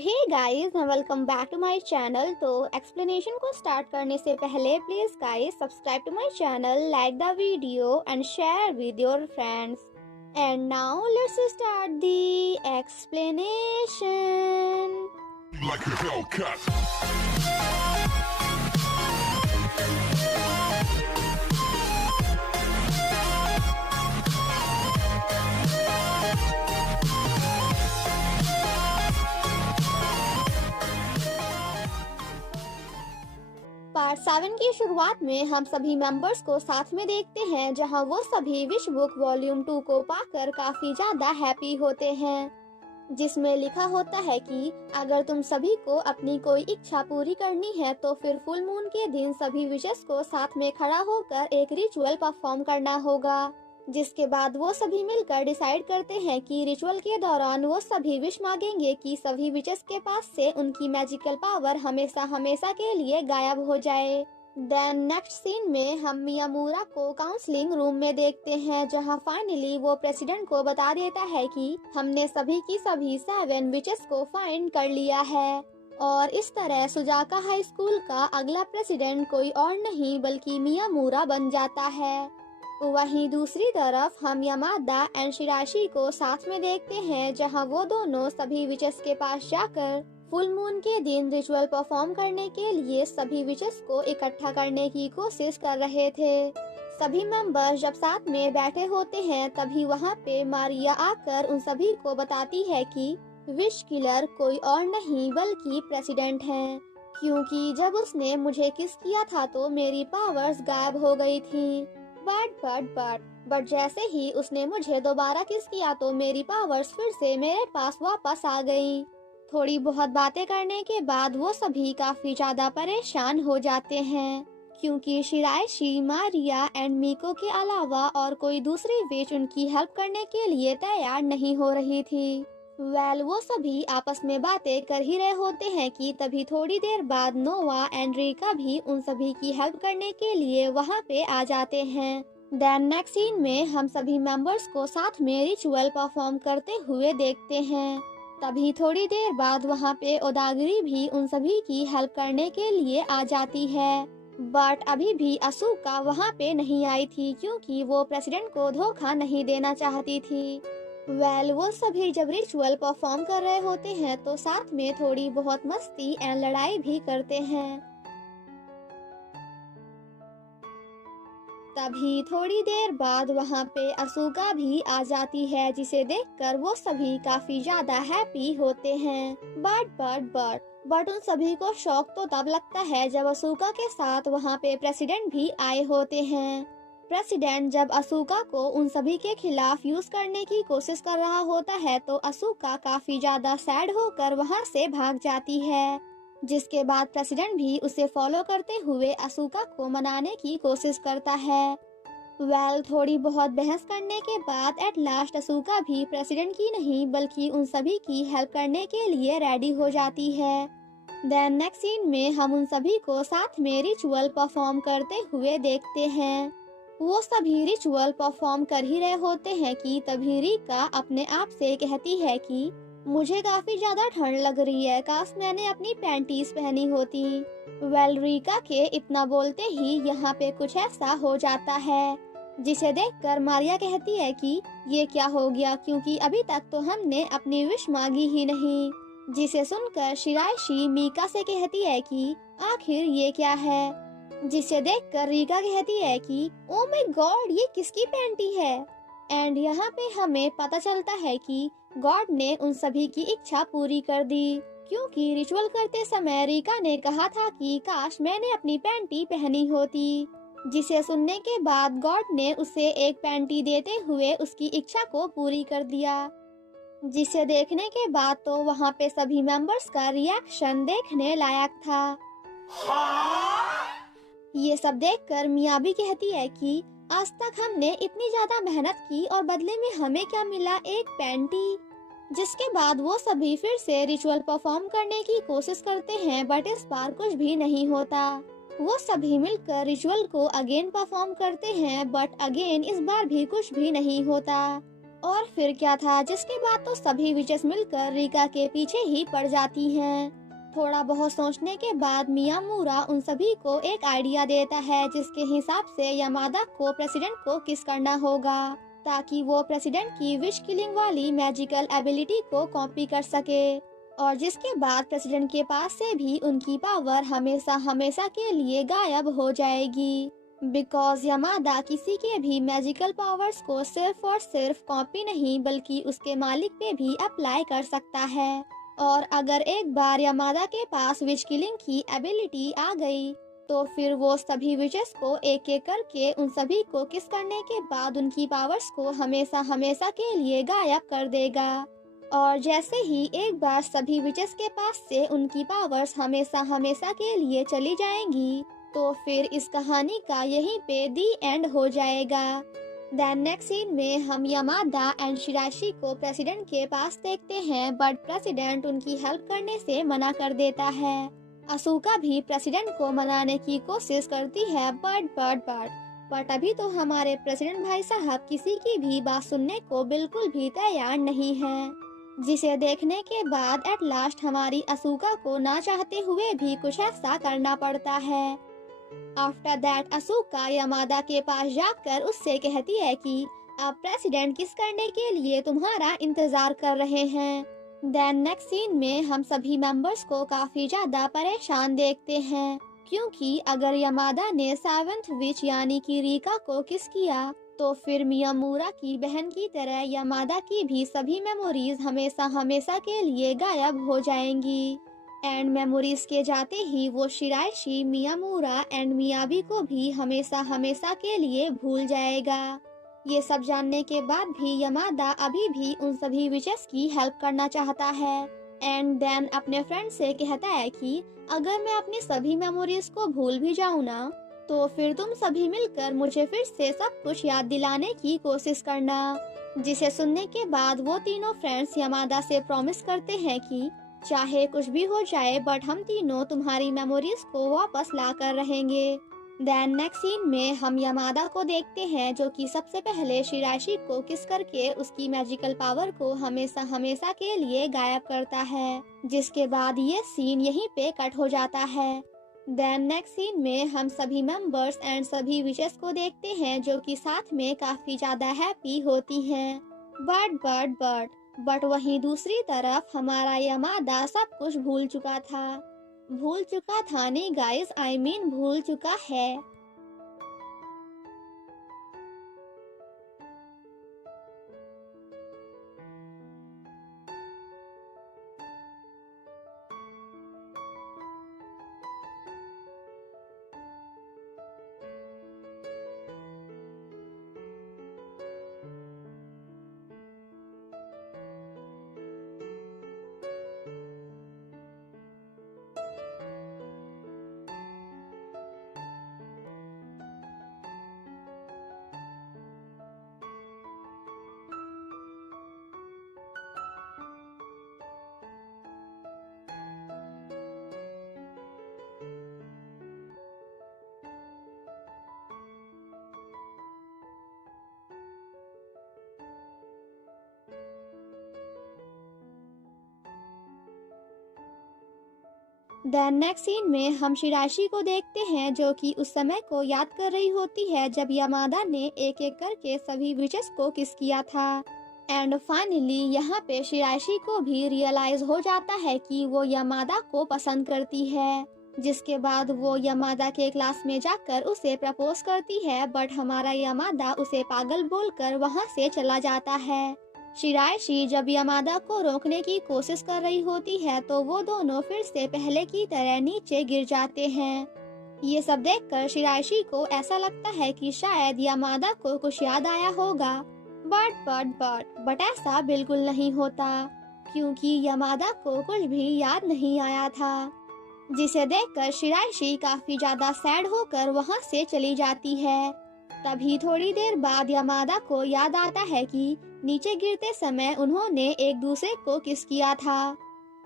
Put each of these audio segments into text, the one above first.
Hey guys, welcome back to my channel. तो explanation को start करने से पहले please guys subscribe to my channel, like the video and share with your friends. And now let's start the explanation. Like a Hellcat. Part 7 की शुरुआत में हम सभी मेंबर्स को साथ में देखते हैं, जहां वो सभी विश बुक वॉल्यूम 2 को पाकर काफी ज्यादा हैप्पी होते हैं, जिसमें लिखा होता है कि अगर तुम सभी को अपनी कोई इच्छा पूरी करनी है तो फिर फुल मून के दिन सभी विशेस को साथ में खड़ा होकर एक रिचुअल परफॉर्म करना होगा। जिसके बाद वो सभी मिलकर डिसाइड करते हैं कि रिचुअल के दौरान वो सभी विश मांगेंगे कि सभी विशेस के पास से उनकी मैजिकल पावर हमेशा हमेशा के लिए गायब हो जाए। देन नेक्स्ट सीन में हम मियामुरा को काउंसलिंग रूम में देखते हैं, जहां फाइनली वो प्रेसिडेंट को बता देता है कि हमने सभी की सभी 7 विचेस को फाइंड कर लिया है। और इस तरह सुजाका हाई स्कूल का अगला प्रेसिडेंट कोई और नहीं बल्कि मियामुरा बन जाता है। वहीं दूसरी तरफ हम यामादा एंड शिराशी को साथ में देखते हैं, जहां वो दोनों सभी विचेस के पास जाकर फुल मून के दिन रिचुअल परफॉर्म करने के लिए सभी विचेस को इकट्ठा करने की कोशिश कर रहे थे। सभी मेंबर्स जब साथ में बैठे होते हैं तभी वहां पे मारिया आकर उन सभी को बताती है कि विश किलर कोई और नहीं बल्कि प्रेसिडेंट हैं, क्योंकि जब उसने मुझे किस किया था तो मेरी पावर्स गायब हो गई थी। बट जैसे ही उसने मुझे दोबारा किस किया तो मेरी पावर्स फिर से मेरे पास वापस आ गई। थोड़ी बहुत बातें करने के बाद वो सभी काफी ज्यादा परेशान हो जाते हैं, क्योंकि शिराइशी, मारिया एंड मीको के अलावा और कोई दूसरी विच उनकी हेल्प करने के लिए तैयार नहीं हो रही थी। वो सभी आपस में बातें कर ही रहे होते हैं कि तभी थोड़ी देर बाद नोवा एंड रिका भी उन सभी की हेल्प करने के लिए वहां पे आ जाते हैं। देन नेक्स्ट सीन में हम सभी मेंबर्स को साथ में रिचुअल परफॉर्म करते हुए देखते हैं। तभी थोड़ी देर बाद वहां पे ओदागिरी भी उन सभी की हेल्प करने के लिए आ जाती है। बट अभी भी असूका वहां पे नहीं आई थी, क्योंकि वो प्रेसिडेंट को धोखा नहीं देना चाहती थी। वो सभी जब रिचुअल परफॉर्म कर रहे होते हैं तो साथ में थोड़ी बहुत मस्ती एंड लड़ाई भी करते हैं। तभी थोड़ी देर बाद वहां पे असूका भी आ जाती है, जिसे देखकर वो सभी काफी ज्यादा हैप्पी होते हैं। बट उन सभी को शौक तो तब लगता है जब असूका के साथ वहां पे प्रेसिडेंट भी आए होते हैं। प्रेसिडेंट जब असूका को उन सभी के खिलाफ यूज करने की कोशिश कर रहा होता है तो असूका काफी ज्यादा सैड होकर वहां से भाग जाती है, जिसके बाद प्रेसिडेंट भी उसे फॉलो करते हुए असूका को मनाने की कोशिश करता है। थोड़ी बहुत बहस करने के बाद एट लास्ट असूका भी प्रेसिडेंट की नहीं बल्कि उन सभी की हेल्प करने के लिए रेडी हो जाती है। देन नेक्स्ट सीन में हम उन सभी को साथ में रिचुअल परफॉर्म करते हुए देखते हैं। वो सभी रिचुअल परफॉर्म कर ही रहे होते हैं कि तभी रिका अपने आप से कहती है कि मुझे काफी ज्यादा ठंड लग रही है, काश मैंने अपनी पैंटीज पहनी होती। रिका के इतना बोलते ही यहाँ पे कुछ ऐसा हो जाता है, जिसे देखकर मारिया कहती है कि ये क्या हो गया, क्योंकि अभी तक तो हमने अपनी विश मांगी ही नहीं। जिसे सुनकर शिराइशी मीका से कहती है कि आखिर ये क्या है, जिसे देखकर रिका कहती है कि ओ माय गॉड, ये किसकी पैंटी है। एंड यहाँ पे हमें पता चलता है कि गॉड ने उन सभी की इच्छा पूरी कर दी, क्योंकि रिचुअल करते समय रिका ने कहा था कि काश मैंने अपनी पैंटी पहनी होती। जिसे सुनने के बाद गॉड ने उसे एक पैंटी देते हुए उसकी इच्छा को पूरी कर दिया। जिसे देखने के बाद तो वहाँ पे सभी मेंबर्स का रिएक्शन देखने लायक था। ये सब देखकर मियाबी कहती है कि आज तक हमने इतनी ज्यादा मेहनत की और बदले में हमें क्या मिला, एक पैंटी। जिसके बाद वो सभी फिर से रिचुअल परफॉर्म करने की कोशिश करते हैं, बट इस बार कुछ भी नहीं होता। वो सभी मिलकर रिचुअल को अगेन परफॉर्म करते हैं, बट अगेन इस बार भी कुछ भी नहीं होता। और फिर क्या था जिसके बाद तो सभी विचेस मिलकर रिका के पीछे ही पड़ जाती हैं। थोड़ा बहुत सोचने के बाद मियामुरा उन सभी को एक आइडिया देता है जिसके हिसाब से यामादा को प्रेसिडेंट को किस करना होगा ताकि वो प्रेसिडेंट की विश किलिंग वाली मैजिकल एबिलिटी को कॉपी कर सके, और जिसके बाद प्रेसिडेंट के पास से भी उनकी पावर हमेशा हमेशा के लिए गायब हो जाएगी। बिकॉज यामादा किसी के भी मैजिकल पावर्स को सिर्फ और सिर्फ कॉपी नहीं बल्कि उसके मालिक पे भी अप्लाई कर सकता है। और अगर एक बार यामादा के पास विच किलिंग की एबिलिटी आ गई तो फिर वो सभी विचेस को एक एक करके उन सभी को किस करने के बाद उनकी पावर्स को हमेशा हमेशा के लिए गायब कर देगा। और जैसे ही एक बार सभी विचेस के पास से उनकी पावर्स हमेशा हमेशा के लिए चली जाएंगी तो फिर इस कहानी का यहीं पे दी एंड हो जाएगा। देन नेक्स्ट सीन में हम यामादा एंड शिराशी को प्रेसिडेंट के पास देखते हैं, बट प्रेसिडेंट उनकी हेल्प करने से मना कर देता है। असूका भी प्रेसिडेंट को मनाने की कोशिश करती है, बट अभी तो हमारे प्रेसिडेंट भाई साहब किसी की भी बात सुनने को बिल्कुल भी तैयार नहीं है, जिसे देखने के बाद एट लास्ट हमारी असूका को ना चाहते हुए भी कुछ ऐसा करना पड़ता है। आफ्टर दैट असूका यामादा के पास जाकर उससे कहती है कि अब प्रेसिडेंट किस करने के लिए तुम्हारा इंतजार कर रहे हैं। देन नेक्स्ट सीन में हम सभी मेंबर्स को काफी ज्यादा परेशान देखते हैं, क्योंकि अगर यामादा ने 7th विच यानी कि रिका को किस किया तो फिर मियामुरा की बहन की तरह यामादा की भी सभी मेमोरीज हमेशा हमेशा के लिए गायब हो जाएंगी। एंड मेमोरीज के जाते ही वो शिराइशी, मियामुरा एंड मियाबी को भी हमेशा हमेशा के लिए भूल जाएगा। ये सब जानने के बाद भी यामादा अभी भी उन सभी विचेस की हेल्प करना चाहता है एंड देन अपने फ्रेंड से कहता है कि अगर मैं अपनी सभी मेमोरीज को भूल भी जाऊँ ना तो फिर तुम सभी मिलकर मुझे फिर से सब कुछ याद दिलाने की कोशिश करना। जिसे सुनने के बाद वो तीनों फ्रेंड्स यामादा से प्रॉमिस करते हैं कि चाहे कुछ भी हो जाए बट हम तीनों तुम्हारी मेमोरीज को वापस ला कर रहेंगे। देन नेक्स्ट सीन में हम यामादा को देखते हैं जो कि सबसे पहले शिराशी को किस करके उसकी मैजिकल पावर को हमेशा हमेशा के लिए गायब करता है, जिसके बाद ये सीन यहीं पे कट हो जाता है। देन नेक्स्ट सीन में हम सभी मेंबर्स एंड सभी विशेस को देखते हैं जो कि साथ में काफी ज्यादा हैप्पी होती हैं। बट वहीं दूसरी तरफ हमारा यामादा सब कुछ भूल चुका था नहीं गाइस, आई मीन भूल चुका है। देन नेक्स्ट सीन में हम शिराशी को देखते हैं जो कि उस समय को याद कर रही होती है जब यामादा ने एक एक करके सभी विचेस को किस किया था। एंड फाइनली यहाँ पे शिराशी को भी रियलाइज हो जाता है कि वो यामादा को पसंद करती है, जिसके बाद वो यामादा के क्लास में जाकर उसे प्रपोज करती है, बट हमारा यामादा उसे पागल बोलकर वहाँ से चला जाता है। शिराइशी जब यामादा को रोकने की कोशिश कर रही होती है तो वो दोनों फिर से पहले की तरह नीचे गिर जाते हैं। ये सब देखकर शिराइशी को ऐसा लगता है कि शायद यामादा को कुछ याद आया होगा, बट ऐसा बिल्कुल नहीं होता, क्योंकि यामादा को कुछ भी याद नहीं आया था। जिसे देखकर शिराइशी काफी ज्यादा सैड होकर वहाँ से चली जाती है। तभी थोड़ी देर बाद यामादा को याद आता है कि नीचे गिरते समय उन्होंने एक दूसरे को किस किया था।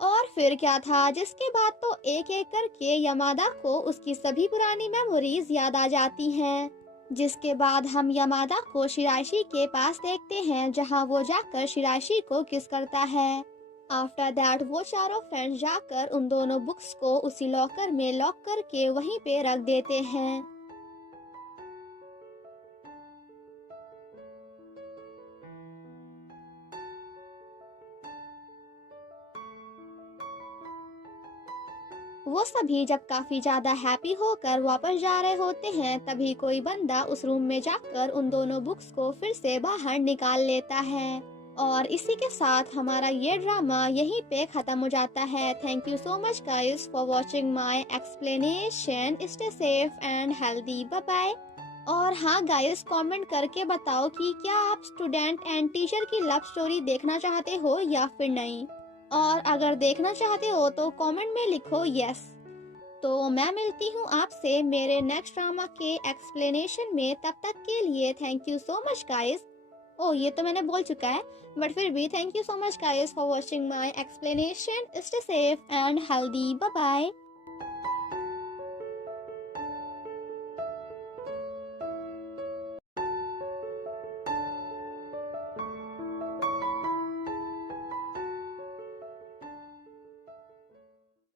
और फिर क्या था जिसके बाद तो एक एक करके यामादा को उसकी सभी पुरानी मेमोरीज याद आ जाती हैं। जिसके बाद हम यामादा को शिराइशी के पास देखते हैं जहां वो जाकर शिराइशी को किस करता है। आफ्टर दैट वो चारों फ्रेंड्स जाकर उन दोनों बुक्स को उसी लॉकर में लॉक करके वहीं पे रख देते हैं। वो सभी जब काफी ज्यादा हैप्पी होकर वापस जा रहे होते हैं तभी कोई बंदा उस रूम में जाकर उन दोनों बुक्स को फिर से बाहर निकाल लेता है। और इसी के साथ हमारा ये ड्रामा यहीं पे खत्म हो जाता है। Thank you so much guys for watching my explanation. Stay safe and healthy, bye bye. और हाँ गाइस, कमेंट करके बताओ कि क्या आप स्टूडेंट एंड टीचर की लव स्टोरी देखना चाहते हो या फिर नहीं। और अगर देखना चाहते हो तो कमेंट में लिखो यस। तो मैं मिलती हूँ आपसे मेरे नेक्स्ट ड्रामा के एक्सप्लेनेशन में। तब तक के लिए thank you so much guys. ओ ये तो मैंने बोल चुका है, बट फिर भी thank you so much guys for watching my explanation. Stay safe and healthy, bye bye.